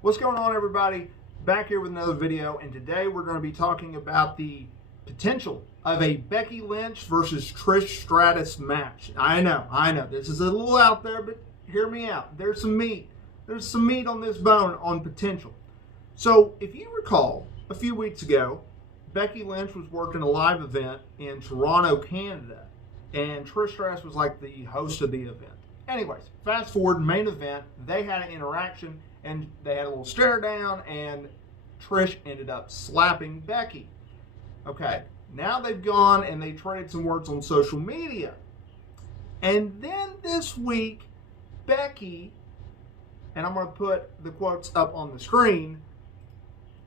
What's going on, everybody? Back here with another video, and today we're going to be talking about the potential of a Becky Lynch versus Trish Stratus match. I know, this is a little out there, but hear me out. There's some meat. There's some meat on this bone on potential. So, if you recall, a few weeks ago, Becky Lynch was working a live event in Toronto, Canada, and Trish Stratus was like the host of the event. Anyways, fast forward, main event, they had an interaction, and they had a little stare down, and Trish ended up slapping Becky. Okay, now they've gone and they traded some words on social media. And then this week, Becky, and I'm going to put the quotes up on the screen,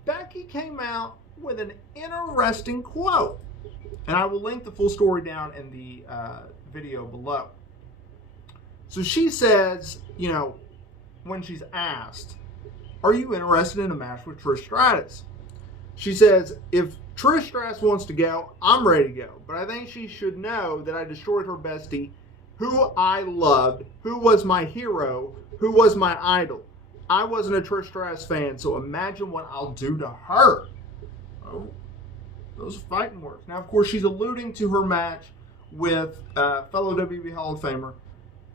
Becky came out with an interesting quote. And I will link the full story down in the video below. So she says, when she's asked, are you interested in a match with Trish Stratus? She says, if Trish Stratus wants to go, I'm ready to go. But I think she should know that I destroyed her bestie, who I loved, who was my hero, who was my idol. I wasn't a Trish Stratus fan, so imagine what I'll do to her. Oh, those are fighting words. Now, of course, she's alluding to her match with fellow WWE Hall of Famer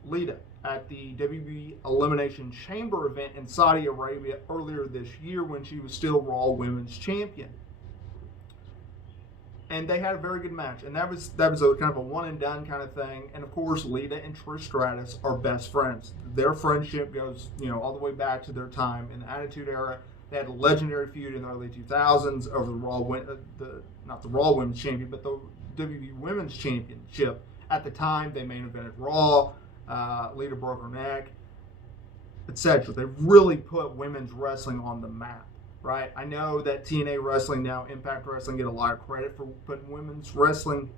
Lita at the WWE Elimination Chamber event in Saudi Arabia earlier this year when she was still Raw Women's Champion. And they had a very good match. And that was a kind of a one and done kind of thing. And of course, Lita and Trish Stratus are best friends. Their friendship goes, all the way back to their time in the Attitude Era. They had a legendary feud in the early 2000s over not the Raw Women's Champion, but the WWE Women's Championship. At the time, they main evented Raw. Lita broke her neck, etc. They really put women's wrestling on the map, right? I know that TNA Wrestling, now Impact Wrestling, get a lot of credit for putting women's wrestling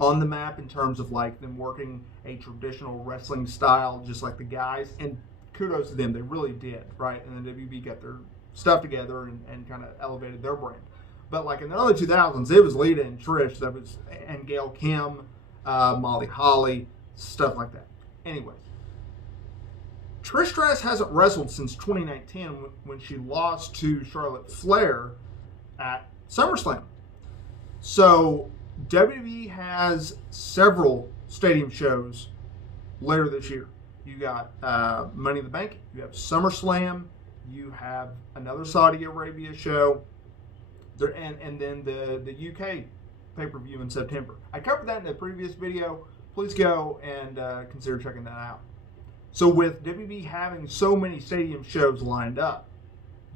on the map in terms of like them working a traditional wrestling style just like the guys, and kudos to them, they really did, right? And then WB got their stuff together and kind of elevated their brand. But like in the early 2000s, it was Lita and Trish, and Gail Kim, Molly Holly, stuff like that. Anyways, Trish Stratus hasn't wrestled since 2019 when she lost to Charlotte Flair at SummerSlam. So WWE has several stadium shows later this year. You got Money in the Bank, you have SummerSlam, you have another Saudi Arabia show, and then the UK pay-per-view in September. I covered that in a previous video. Please go and consider checking that out. So with WB having so many stadium shows lined up,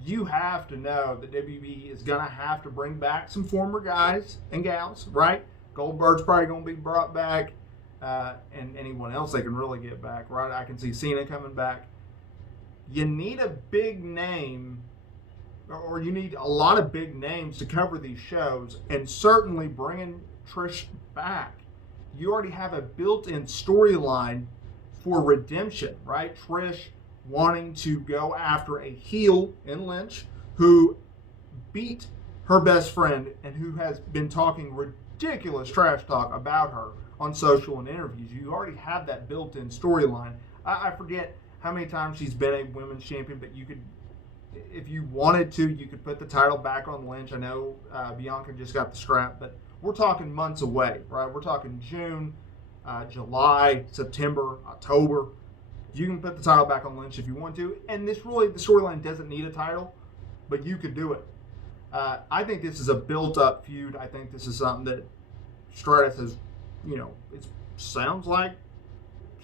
you have to know that WB is going to have to bring back some former guys and gals, right? Goldberg's probably going to be brought back, and anyone else they can really get back, right? I can see Cena coming back. You need a big name, or you need a lot of big names to cover these shows, and certainly bringing Trish back. You already have a built-in storyline for redemption, right? Trish wanting to go after a heel in Lynch who beat her best friend and who has been talking ridiculous trash talk about her on social and interviews. You already have that built-in storyline. I forget how many times she's been a women's champion, but you could, if you wanted to, you could put the title back on Lynch. I know Bianca just got the strap, but we're talking months away, right? We're talking June, July, September, October. You can put the title back on Lynch if you want to. And the storyline doesn't need a title, but you could do it. I think this is a built-up feud. I think this is something that Stratus has, it sounds like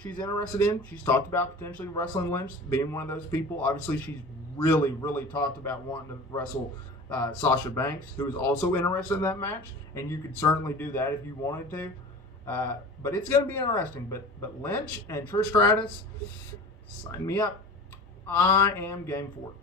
she's interested in. She's talked about potentially wrestling Lynch, being one of those people. Obviously, she's really, really talked about wanting to wrestle Sasha Banks, who is also interested in that match, and you could certainly do that if you wanted to. But it's going to be interesting. But Lynch and Trish Stratus, sign me up. I am game for it.